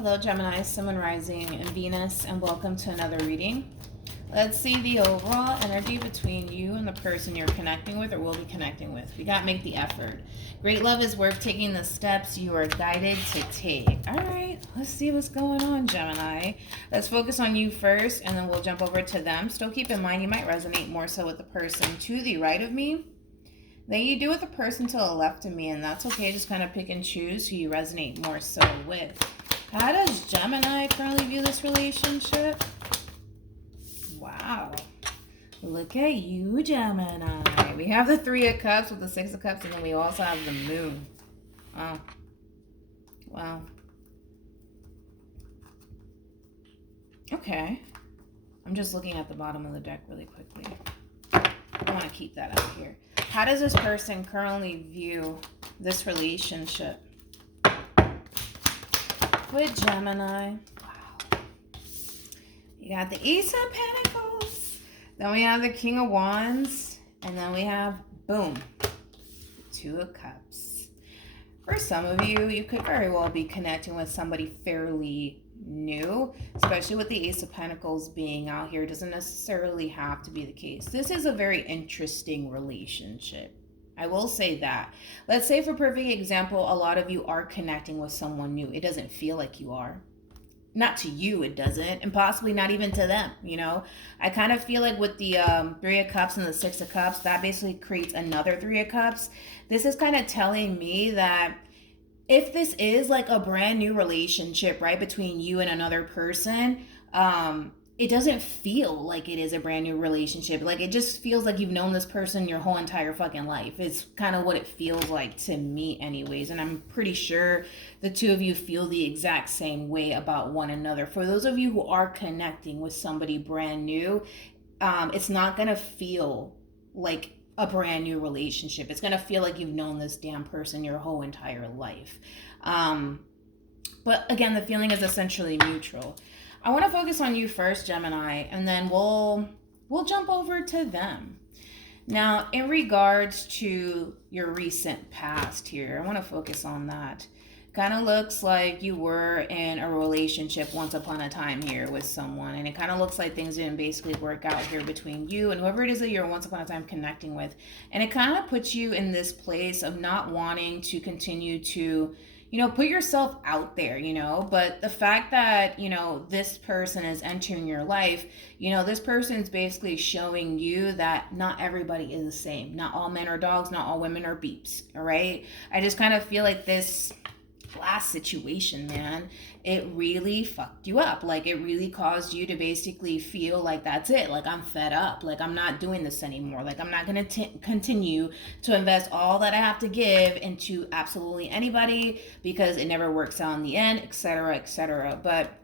Hello, Gemini, Sun, Rising, and Venus, and welcome to another reading. Let's see the overall energy between you and the person you're connecting with or will be connecting with. We got to make the effort. Great love is worth taking the steps you are guided to take. All right, let's see what's going on, Gemini. Let's focus on you first, and then we'll jump over to them. Still keep in mind you might resonate more so with the person to the right of me than you do with the person to the left of me, and that's okay. Just kind of pick and choose who you resonate more so with. How does Gemini currently view this relationship? Wow. Look at you, Gemini. We have the Three of Cups with the Six of Cups, and then we also have the Moon. Oh. Wow. Okay. I'm just looking at the bottom of the deck really quickly. I want to keep that out here. How does this person currently view this relationship with Gemini? Wow. You got the Ace of Pentacles. Then we have the King of Wands. And then we have, boom, Two of Cups. For some of you, you could very well be connecting with somebody fairly new, especially with the Ace of Pentacles being out here. It doesn't necessarily have to be the case. This is a very interesting relationship. I will say that. Let's say for perfect example, a lot of you are connecting with someone new. It doesn't feel like you are. Not to you, it doesn't. And possibly not even to them, you know. I kind of feel like with the Three of Cups and the Six of Cups, that basically creates another Three of Cups. This is kind of telling me that if this is like a brand new relationship, right, between you and another person, it doesn't feel like it is a brand new relationship. Like, it just feels like you've known this person your whole entire fucking life. It's kind of what it feels like to me anyways. And I'm pretty sure the two of you feel the exact same way about one another. For those of you who are connecting with somebody brand new, it's not going to feel like a brand new relationship. It's going to feel like you've known this damn person your whole entire life. But again, the feeling is essentially mutual. I want to focus on you first, Gemini, and then we'll jump over to them. Now, in regards to your recent past here, I want to focus on that. Kind of looks like you were in a relationship once upon a time here with someone, and it kind of looks like things didn't basically work out here between you and whoever it is that you're once upon a time connecting with. And it kind of puts you in this place of not wanting to continue to, you know, put yourself out there, you know. But the fact that, you know, this person is entering your life, you know, this person's basically showing you that not everybody is the same. Not all men are dogs, not all women are beeps, all right? I just kind of feel like this last situation, man, it really fucked you up. Like, it really caused you to basically feel like that's it. Like, I'm fed up. Like, I'm not doing this anymore. Like, I'm not going to continue to invest all that I have to give into absolutely anybody because it never works out in the end, etc., etc. But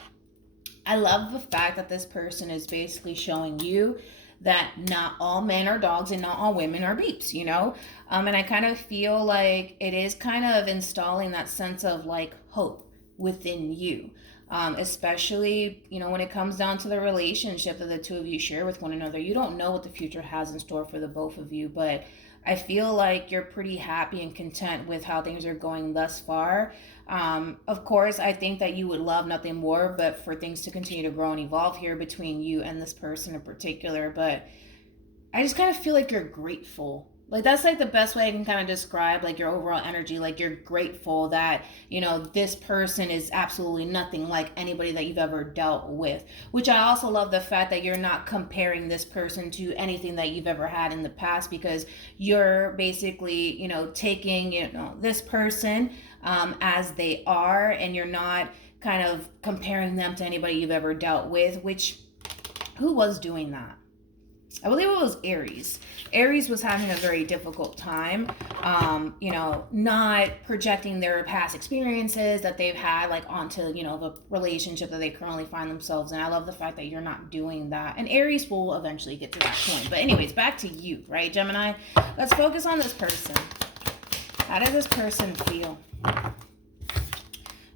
I love the fact that this person is basically showing you that not all men are dogs and not all women are beeps, you know? And I kind of feel like it is kind of installing that sense of like hope within you. Especially, you know, when it comes down to the relationship that the two of you share with one another. You don't know what the future has in store for the both of you, but I feel like you're pretty happy and content with how things are going thus far. Of course, I think that you would love nothing more but for things to continue to grow and evolve here between you and this person in particular. But I just kind of feel like you're grateful. Like, that's like the best way I can kind of describe like your overall energy. Like, you're grateful that, you know, this person is absolutely nothing like anybody that you've ever dealt with. Which I also love the fact that you're not comparing this person to anything that you've ever had in the past, because you're basically, you know, taking, you know, this person as they are, and you're not kind of comparing them to anybody you've ever dealt with. Which, who was doing that? I believe it was Aries. Aries was having a very difficult time, you know, not projecting their past experiences that they've had like onto, you know, the relationship that they currently find themselves in. I love the fact that you're not doing that. And Aries will eventually get to that point. But anyways, back to you, right, Gemini? Let's focus on this person. How does this person feel?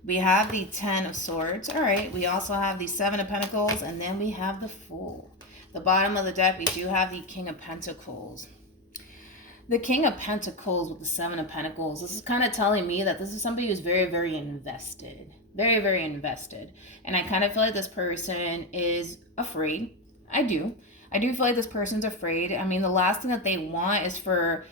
We have the Ten of Swords. All right. We also have the Seven of Pentacles, and then we have the Fool. The bottom of the deck, we do have the King of Pentacles. The King of Pentacles with the Seven of Pentacles. This is kind of telling me that this is somebody who's very, very invested. very, very invested. And I kind of feel like this person is afraid. I do feel like this person's afraid. I mean, the last thing that they want is for,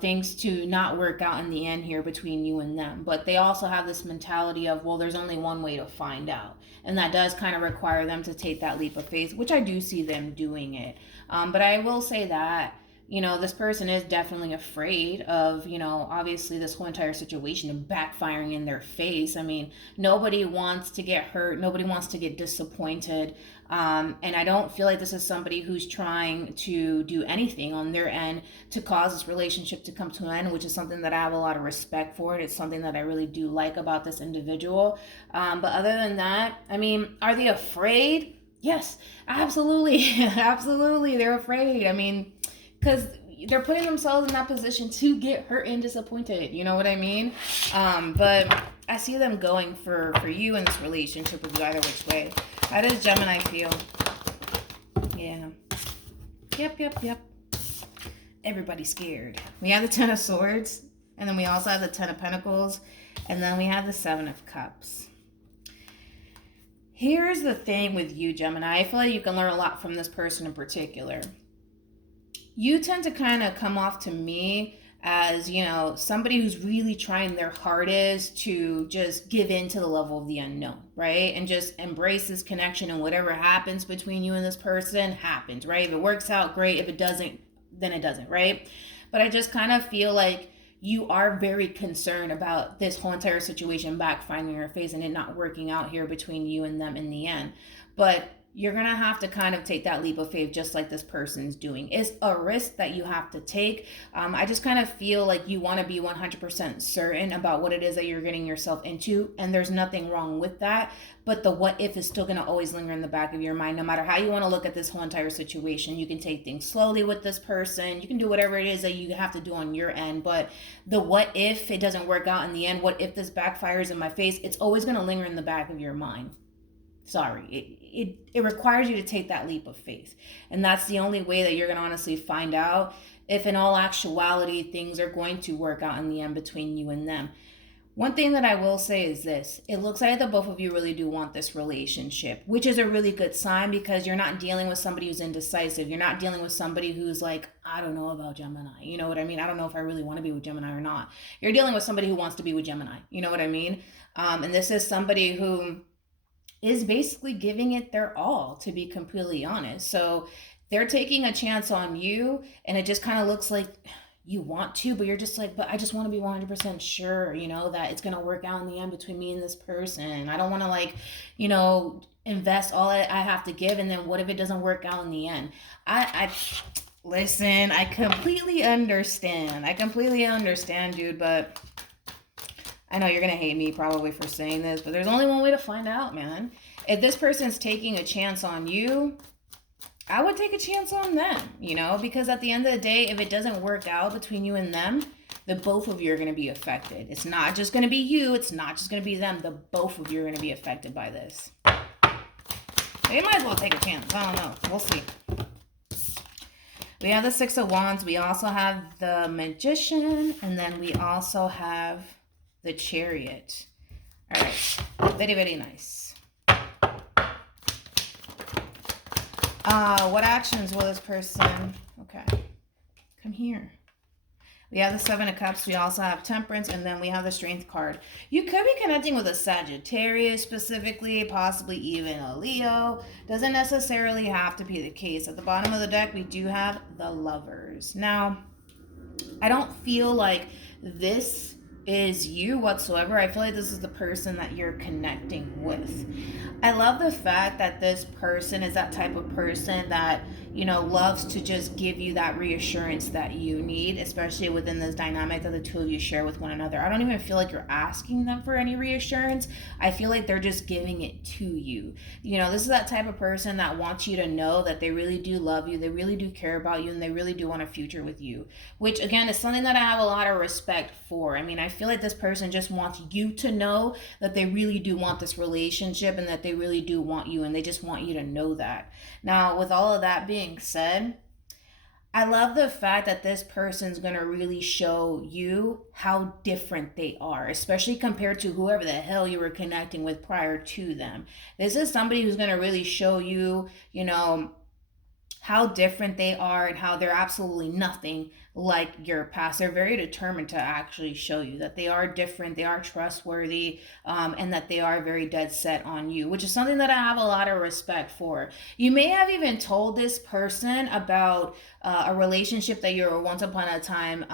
things to not work out in the end here between you and them. But they also have this mentality of, well, there's only one way to find out. And that does kind of require them to take that leap of faith, which I do see them doing it. But I will say that, this person is definitely afraid of, obviously this whole entire situation backfiring in their face. I mean, nobody wants to get hurt. Nobody wants to get disappointed. And I don't feel like this is somebody who's trying to do anything on their end to cause this relationship to come to an end, which is something that I have a lot of respect for. It's something that I really do like about this individual. But other than that, I mean, are they afraid? Yes, absolutely. Absolutely. They're afraid. I mean, because they're putting themselves in that position to get hurt and disappointed. You know what I mean? But I see them going for you in this relationship with you either which way. How does Gemini feel? Yeah. Yep. Everybody's scared. We have the Ten of Swords, and then we also have the Ten of Pentacles, and then we have the Seven of Cups. Here's the thing with you, Gemini. I feel like you can learn a lot from this person in particular. You tend to kind of come off to me as, somebody who's really trying their hardest to just give in to the level of the unknown, right? And just embrace this connection, and whatever happens between you and this person happens, right? If it works out, great. If it doesn't, then it doesn't, right? But I just kind of feel like you are very concerned about this whole entire situation backfiring in your face and it not working out here between you and them in the end. But you're going to have to kind of take that leap of faith just like this person's doing. It's a risk that you have to take. I just kind of feel like you want to be 100% certain about what it is that you're getting yourself into, and there's nothing wrong with that. But the what if is still going to always linger in the back of your mind. No matter how you want to look at this whole entire situation, you can take things slowly with this person. You can do whatever it is that you have to do on your end. But the what if it doesn't work out in the end, what if this backfires in my face, it's always going to linger in the back of your mind. Sorry, it requires you to take that leap of faith. And that's the only way that you're going to honestly find out if in all actuality things are going to work out in the end between you and them. One thing that I will say is this. It looks like the both of you really do want this relationship, which is a really good sign because you're not dealing with somebody who's indecisive. You're not dealing with somebody who's like, I don't know about Gemini. You know what I mean? I don't know if I really want to be with Gemini or not. You're dealing with somebody who wants to be with Gemini. You know what I mean? And this is somebody who is basically giving it their all, to be completely honest. So they're taking a chance on you, and it just kind of looks like you want to, but you're just like, but I just want to be 100% sure, that it's going to work out in the end between me and this person. I don't want to invest all I have to give, and then what if it doesn't work out in the end? Listen, I completely understand, dude, but I know you're going to hate me probably for saying this, but there's only one way to find out, man. If this person's taking a chance on you, I would take a chance on them, because at the end of the day, if it doesn't work out between you and them, the both of you are going to be affected. It's not just going to be you. It's not just going to be them. The both of you are going to be affected by this. You might as well take a chance. I don't know. We'll see. We have the Six of Wands. We also have the Magician, and then we also have the Chariot. All right, very, very nice. What actions will this person, okay, come here. We have the Seven of Cups. We also have Temperance, and then we have the Strength card. You could be connecting with a Sagittarius specifically, possibly even a Leo. Doesn't necessarily have to be the case. At the bottom of the deck, we do have the Lovers. Now, I don't feel like this is you whatsoever. I feel like this is the person that you're connecting with. I love the fact that this person is that type of person that, loves to just give you that reassurance that you need, especially within this dynamic that the two of you share with one another. I don't even feel like you're asking them for any reassurance. I feel like they're just giving it to you. This is that type of person that wants you to know that they really do love you, they really do care about you, and they really do want a future with you, which again is something that I have a lot of respect for. I mean, I feel like this person just wants you to know that they really do want this relationship and that they really do want you, and they just want you to know that. Now, with all of that being said, I love the fact that this person's going to really show you how different they are, especially compared to whoever the hell you were connecting with prior to them. This is somebody who's going to really show you, you know, how different they are and how they're absolutely nothing like your past. They're very determined to actually show you that they are different, they are trustworthy, and that they are very dead set on you, which is something that I have a lot of respect for. You may have even told this person about a relationship that you were once upon a time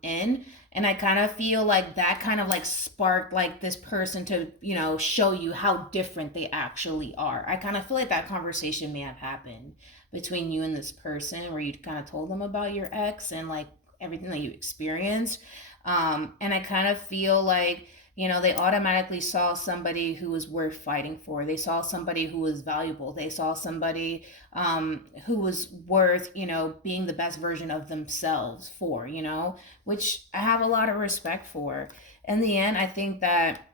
in. And I kind of feel like that kind of like sparked like this person to, you know, show you how different they actually are. I kind of feel like that conversation may have happened between you and this person where you kind of told them about your ex and like everything that you experienced. And I kind of feel like, you know, they automatically saw somebody who was worth fighting for. They saw somebody who was valuable. They saw somebody who was worth, you know, being the best version of themselves for, you know, which I have a lot of respect for. In the end, I think that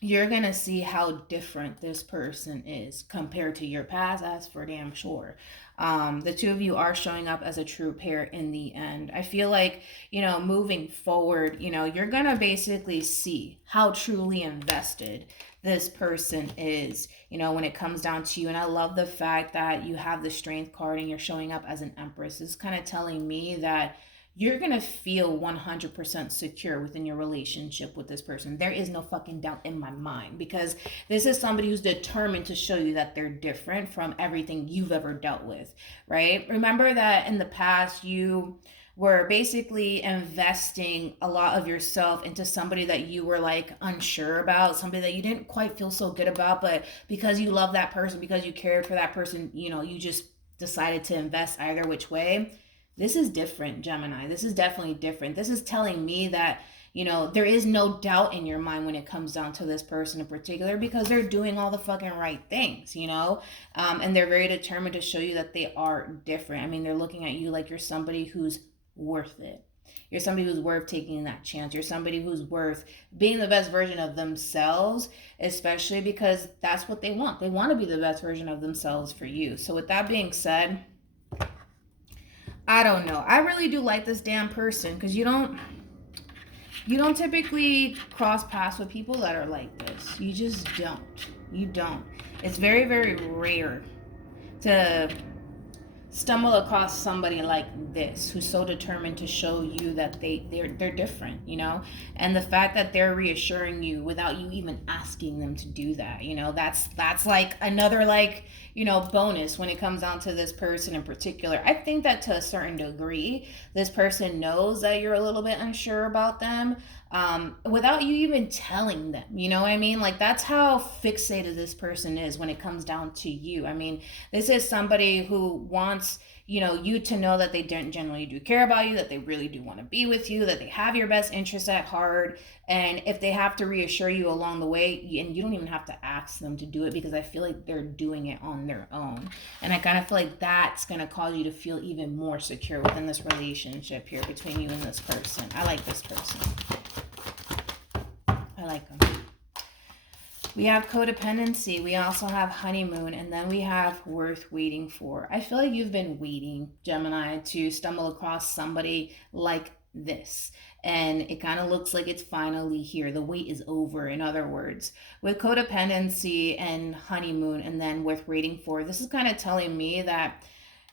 you're going to see how different this person is compared to your past, that's for damn sure. The two of you are showing up as a true pair in the end. I feel like, you know, moving forward, you know, you're going to basically see how truly invested this person is, you know, when it comes down to you. And I love the fact that you have the strength card and you're showing up as an empress. It's kind of telling me that you're going to feel 100% secure within your relationship with this person. There is no fucking doubt in my mind, because this is somebody who's determined to show you that they're different from everything you've ever dealt with, right? Remember that in the past, you were basically investing a lot of yourself into somebody that you were like unsure about, somebody that you didn't quite feel so good about, but because you love that person, because you cared for that person, you know, you just decided to invest either which way. This is different, Gemini. This is definitely different. This is telling me that, you know, there is no doubt in your mind when it comes down to this person in particular, because they're doing all the fucking right things, you know? And they're very determined to show you that they are different. I mean, they're looking at you like you're somebody who's worth it. You're somebody who's worth taking that chance. You're somebody who's worth being the best version of themselves, especially because that's what they want. They want to be the best version of themselves for you. So with that being said, I don't know. I really do like this damn person, because you don't typically cross paths with people that are like this. You just don't. You don't. It's very, very rare to stumble across somebody like this who's so determined to show you that they're different, you know? And the fact that they're reassuring you without you even asking them to do that, you know, that's like another, like, you know, bonus when it comes down to this person in particular. I think that to a certain degree, this person knows that you're a little bit unsure about them, without you even telling them, you know what I mean? Like, that's how fixated this person is when it comes down to you. I mean, this is somebody who wants, you know, you to know that they generally do care about you, that they really do want to be with you, that they have your best interests at heart. And if they have to reassure you along the way, and you don't even have to ask them to do it, because I feel like they're doing it on their own. And I kind of feel like that's going to cause you to feel even more secure within this relationship here between you and this person. I like this person. I like them. We have codependency. We also have honeymoon. And then we have worth waiting for. I feel like you've been waiting, Gemini, to stumble across somebody like this. And it kind of looks like it's finally here. The wait is over, in other words. With codependency and honeymoon and then worth waiting for, this is kind of telling me that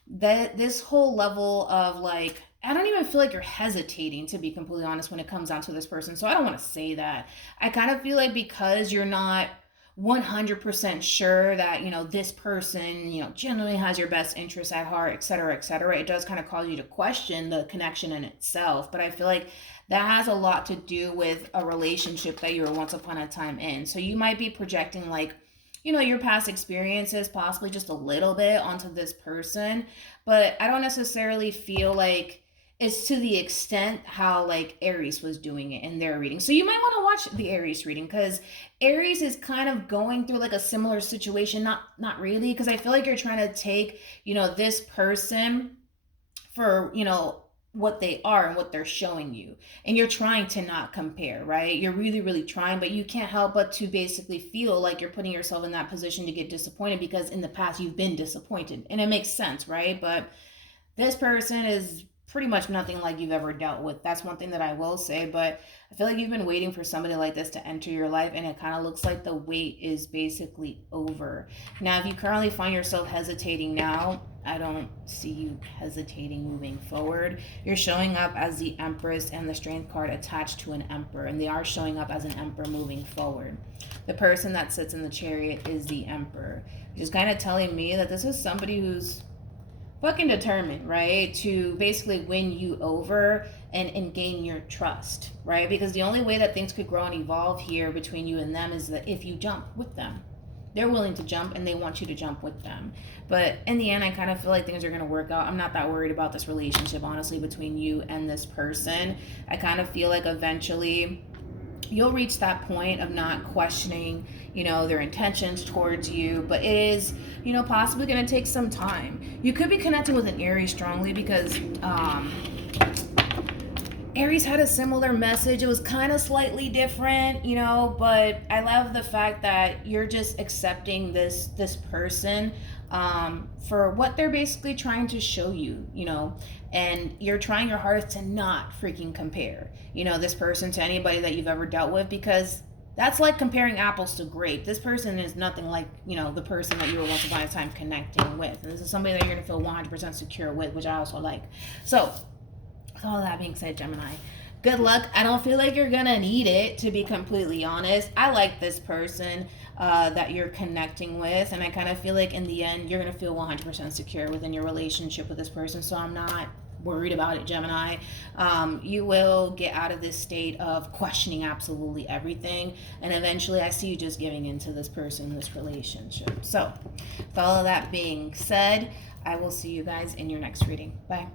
this whole level of, like, I don't even feel like you're hesitating, to be completely honest, when it comes down to this person. So I don't want to say that. I kind of feel like because you're not 100% sure that, you know, this person, you know, generally has your best interests at heart, etc., etc., it does kind of cause you to question the connection in itself. But I feel like that has a lot to do with a relationship that you were once upon a time in. So you might be projecting, like, you know, your past experiences possibly just a little bit onto this person. But I don't necessarily feel like it's to the extent how, like, Aries was doing it in their reading. So you might want to watch the Aries reading, because Aries is kind of going through like a similar situation. Not really, because I feel like you're trying to take, you know, this person for, you know, what they are and what they're showing you, and you're trying to not compare, right? You're really, really trying, but you can't help but to basically feel like you're putting yourself in that position to get disappointed, because in the past you've been disappointed, and it makes sense, right? But This person is pretty much nothing like you've ever dealt with. That's one thing that I will say, but I feel like you've been waiting for somebody like this to enter your life, and it kind of looks like the wait is basically over. Now, if you currently find yourself hesitating now, I don't see you hesitating moving forward. You're showing up as the Empress and the Strength card attached to an Emperor, and they are showing up as an Emperor moving forward. The person that sits in the Chariot is the Emperor, which is kind of telling me that this is somebody who's fucking determined, right, to basically win you over and gain your trust, right? Because the only way that things could grow and evolve here between you and them is that if you jump with them. They're willing to jump and they want you to jump with them. But in the end, I kind of feel like things are going to work out. I'm not that worried about this relationship, honestly, between you and this person. I kind of feel like eventually you'll reach that point of not questioning, their intentions towards you, but it is, possibly going to take some time. You could be connecting with an Aries strongly because Aries had a similar message. It was kind of slightly different, but I love the fact that you're just accepting this person for what they're basically trying to show you, and you're trying your hardest to not freaking compare, this person to anybody that you've ever dealt with, because that's like comparing apples to grape. This person is nothing like, the person that you were once upon a time connecting with. And this is somebody that you're going to feel 100% secure with, which I also like. So, with all that being said, Gemini, good luck. I don't feel like you're gonna need it, to be completely honest. I like this person that you're connecting with, and I kind of feel like in the end you're gonna feel 100% secure within your relationship with this person. So I'm not worried about it, Gemini. You will get out of this state of questioning absolutely everything, and eventually I see you just giving into this person, this relationship. So with all of that being said, I will see you guys in your next reading. Bye.